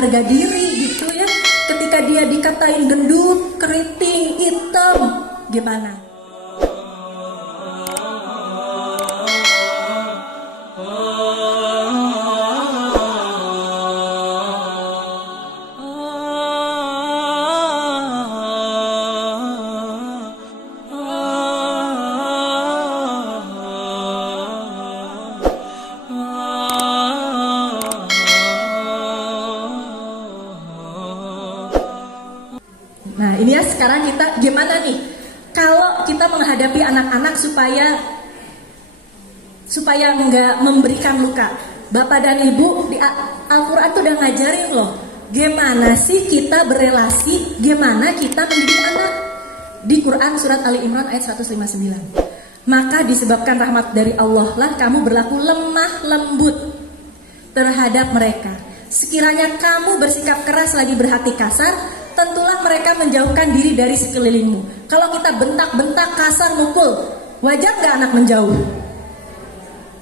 harga diri gitu ya. Ketika dia dikatain gendut, keriting, hitam, gimana? Nah ini ya, sekarang kita gimana nih kalau kita menghadapi anak-anak supaya nggak memberikan luka. Bapak dan Ibu di Al-Quran tuh udah ngajarin loh gimana sih kita berelasi, gimana kita mendidik anak. Di Quran surat Ali Imran ayat 159. Maka disebabkan rahmat dari Allah lah kamu berlaku lemah lembut terhadap mereka. Sekiranya kamu bersikap keras lagi berhati kasar, tentulah mereka menjauhkan diri dari sekelilingmu. Kalau kita bentak-bentak, kasar, mukul, wajar nggak anak menjauh?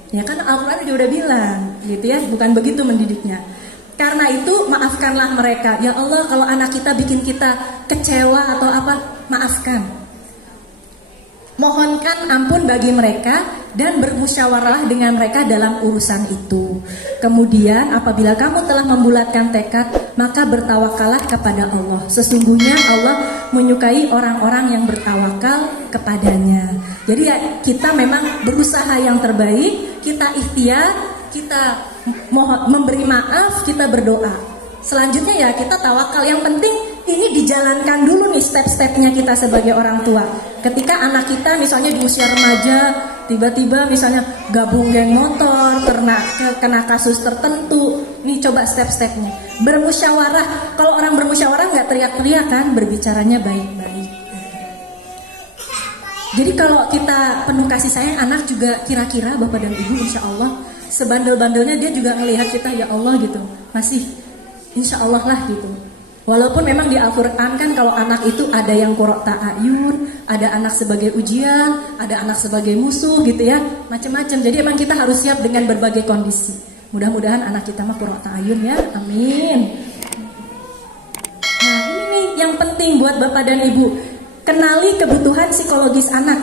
Ya kan Al-Quran juga udah bilang gitu ya, bukan begitu mendidiknya. Karena itu maafkanlah mereka. Ya Allah, kalau anak kita bikin kita kecewa atau apa, maafkan. Mohonkan ampun bagi mereka dan bermusyawarah dengan mereka dalam urusan itu. Kemudian apabila kamu telah membulatkan tekad, maka bertawakallah kepada Allah. Sesungguhnya Allah menyukai orang-orang yang bertawakal kepadanya. Jadi ya, kita memang berusaha yang terbaik, kita ikhtiar, kita mohon memberi maaf, kita berdoa. Selanjutnya ya kita tawakal. Yang penting ini dijalankan dulu nih step-stepnya kita sebagai orang tua. Ketika anak kita misalnya di usia remaja, tiba-tiba misalnya gabung geng motor, kena kasus tertentu, nih coba step-stepnya. Bermusyawarah. Kalau orang bermusyawarah nggak teriak-teriak kan, berbicaranya baik-baik. Jadi kalau kita penuh kasih sayang, anak juga kira-kira Bapak dan Ibu insya Allah sebandel-bandelnya dia juga ngelihat kita, ya Allah gitu, masih insya Allah lah gitu. Walaupun memang di Al-Quran kan kalau anak itu ada yang qurra ta'ayun, ada anak sebagai ujian, ada anak sebagai musuh gitu ya, macam-macam. Jadi emang kita harus siap dengan berbagai kondisi. Mudah-mudahan anak kita mah qurra ta'ayun ya, amin. Nah ini nih yang penting buat Bapak dan Ibu, kenali kebutuhan psikologis anak.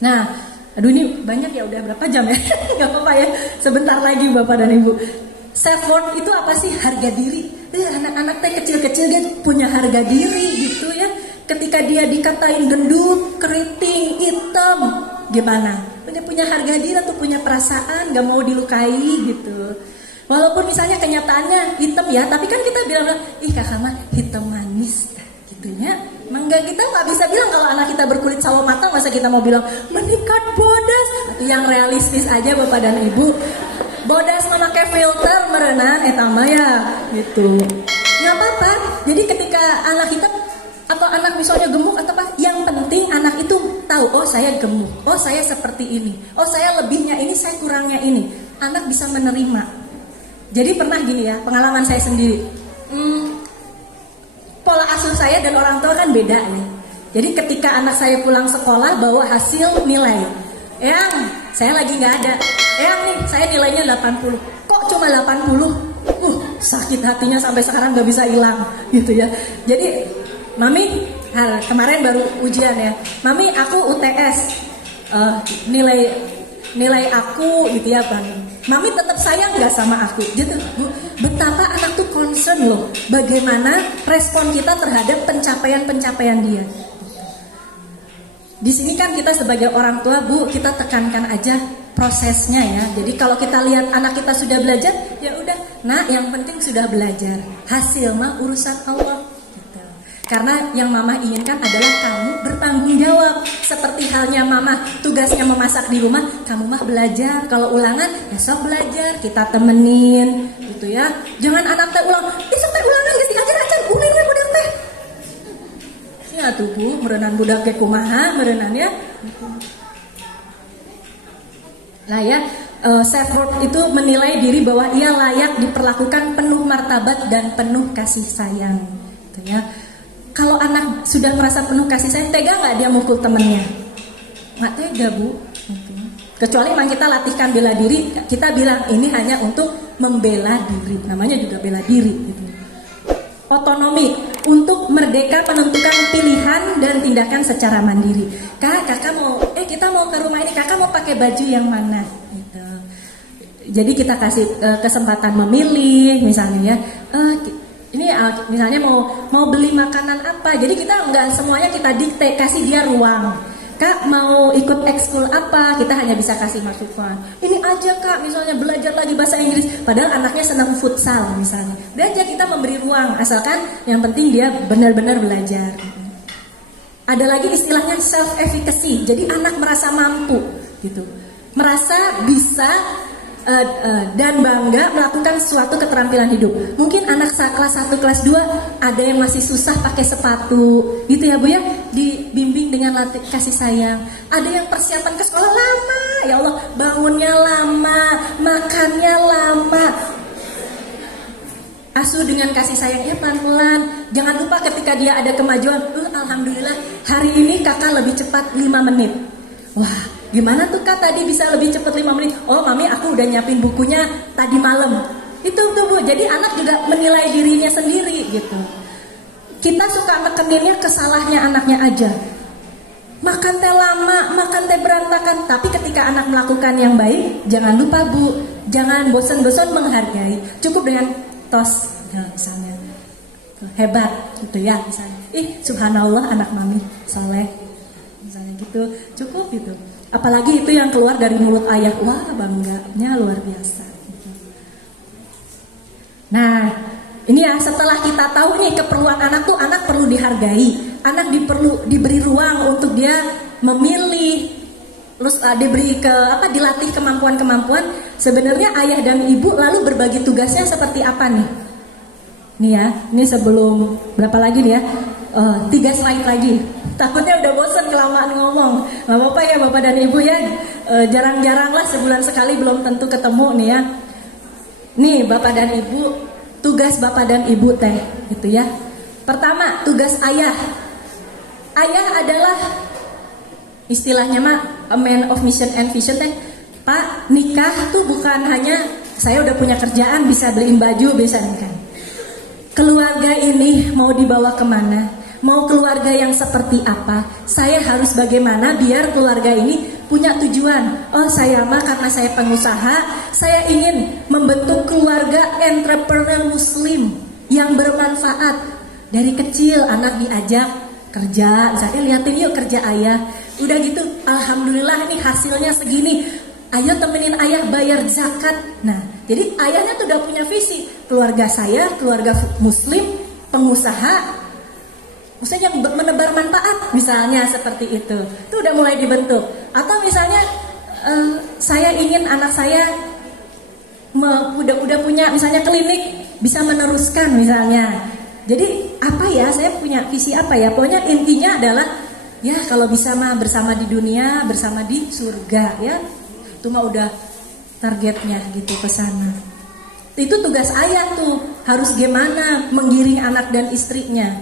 Nah, aduh ini banyak ya, udah berapa jam ya? Gak apa-apa ya, sebentar lagi Bapak dan Ibu. Self worth itu apa sih? Harga diri. Anak-anak teh kecil-kecil dia punya harga diri gitu ya. Ketika dia dikatain gendut, keriting, hitam, gimana? Punya harga diri atau punya perasaan, gak mau dilukai gitu. Walaupun misalnya kenyataannya hitam ya, tapi kan kita bilang, ih kakak mah hitam manis gitu ya. Mangga kita nggak bisa bilang kalau anak kita berkulit sawo matang, masa kita mau bilang meningkat bodas. Atau yang realistis aja Bapak dan Ibu. Bodas memakai filter merenang etama ya gitu. Nggak apa-apa. Jadi ketika anak kita atau anak misalnya gemuk atau apa, yang penting anak itu tahu, oh saya gemuk, oh saya seperti ini, oh saya lebihnya ini, saya kurangnya ini. Anak bisa menerima. Jadi pernah gini ya, pengalaman saya sendiri. Pola asuh saya dan orang tua kan beda ya. Jadi ketika anak saya pulang sekolah bawa hasil nilai, yang saya lagi nggak ada. Nih saya nilainya 80. Kok cuma 80? Sakit hatinya sampai sekarang nggak bisa hilang gitu ya. Jadi Mami, kemarin baru ujian ya. Mami, aku UTS. Nilai aku gitu ya Bang. Mami tetap sayang nggak sama aku? Gitu. Betapa anak tuh concern loh. Bagaimana respon kita terhadap pencapaian dia. Di sini kan kita sebagai orang tua Bu, kita tekankan aja prosesnya ya. Jadi kalau kita lihat anak kita sudah belajar, ya udah, nah yang penting sudah belajar. Hasil mah urusan Allah gitu. Karena yang Mama inginkan adalah kamu bertanggung jawab. Seperti halnya Mama tugasnya memasak di rumah, kamu mah belajar. Kalau ulangan, besok belajar, kita temenin gitu ya. Jangan anak teh ulang, sampai ulangan geus diajar-ajar, uning we budak teh. Ya tuh Bu, merenang budak ke kumaha, merenang ya. Nah ya, self worth itu menilai diri bahwa ia layak diperlakukan penuh martabat dan penuh kasih sayang. Gitu ya. Kalau anak sudah merasa penuh kasih sayang, tega nggak dia mukul temennya? Nggak tega Bu. Kecuali memang kita latihkan bela diri, kita bilang ini hanya untuk membela diri, namanya juga bela diri gitu. Otonomi, untuk merdeka menentukan pilihan dan tindakan secara mandiri. Kakak mau, kita mau ke rumah ini, kakak mau pakai baju yang mana? Gitu. Jadi kita kasih kesempatan memilih, misalnya ya. Ini misalnya mau beli makanan apa, jadi kita nggak semuanya kita dikte, kasih dia ruang. Kak mau ikut ekskul apa, kita hanya bisa kasih masukan. Ini aja kak, misalnya belajar lagi bahasa Inggris, padahal anaknya senang futsal misalnya. Dan aja kita memberi ruang, asalkan yang penting dia benar-benar belajar. Ada lagi istilahnya self efficacy, jadi anak merasa mampu gitu, merasa bisa dan bangga melakukan suatu keterampilan hidup. Mungkin anak kelas 1, kelas 2 ada yang masih susah pakai sepatu gitu ya Bu ya, dibimbing dengan latih kasih sayang. Ada yang persiapan ke sekolah lama, ya Allah, bangunnya lama, makannya lama. Asuh dengan kasih sayang, ya pelan-pelan. Jangan lupa ketika dia ada kemajuan, alhamdulillah hari ini kakak lebih cepat 5 menit. Wah, gimana tuh kak tadi bisa lebih cepat 5 menit? Oh mami, aku udah nyiapin bukunya tadi malam. Itu tuh Bu, jadi anak juga menilai dirinya sendiri gitu. Kita suka nekeninnya kesalahnya anaknya aja. Makan teh lama, makan teh berantakan. Tapi ketika anak melakukan yang baik, jangan lupa Bu, jangan bosan-bosan menghargai. Cukup dengan tos, misalnya hebat gitu ya, misalnya. Subhanallah anak mami soleh, misalnya gitu, cukup gitu. Apalagi itu yang keluar dari mulut ayah, wah bangganya luar biasa gitu. Nah ini ya, setelah kita tahu nih keperluan anak tuh, anak perlu dihargai, anak diberi ruang untuk dia memilih, terus dilatih kemampuan-kemampuan. Sebenarnya ayah dan ibu lalu berbagi tugasnya seperti apa nih? Nih ya, ini sebelum berapa lagi nih ya? 3 slide lagi. Takutnya udah bosan kelamaan ngomong. Gak apa-apa ya Bapak dan Ibu ya. Jarang-jarang lah, sebulan sekali belum tentu ketemu nih ya. Nih Bapak dan Ibu, tugas Bapak dan Ibu teh gitu ya. Pertama, tugas ayah. Ayah adalah istilahnya mah a man of mission and vision teh. Pak, nikah tuh bukan hanya saya udah punya kerjaan bisa beliin baju, bisa nikah. Keluarga ini mau dibawa kemana? Mau keluarga yang seperti apa? Saya harus bagaimana biar keluarga ini punya tujuan. Oh saya mah karena saya pengusaha, saya ingin membentuk keluarga entrepreneur muslim yang bermanfaat. Dari kecil anak diajak kerja, misalnya liatin yuk kerja ayah. Udah gitu, alhamdulillah ini hasilnya segini. Ayo temenin ayah bayar zakat. Nah, jadi ayahnya tuh udah punya visi. Keluarga saya, keluarga muslim, pengusaha, maksudnya yang menebar manfaat, misalnya seperti itu. Itu udah mulai dibentuk. Atau misalnya saya ingin anak saya udah punya misalnya klinik, bisa meneruskan misalnya. Jadi apa ya, saya punya visi apa ya? Pokoknya intinya adalah ya kalau bisa mah bersama di dunia, bersama di surga ya. Itu mah udah targetnya gitu ke sana. Itu tugas ayah tuh, harus gimana menggiring anak dan istrinya.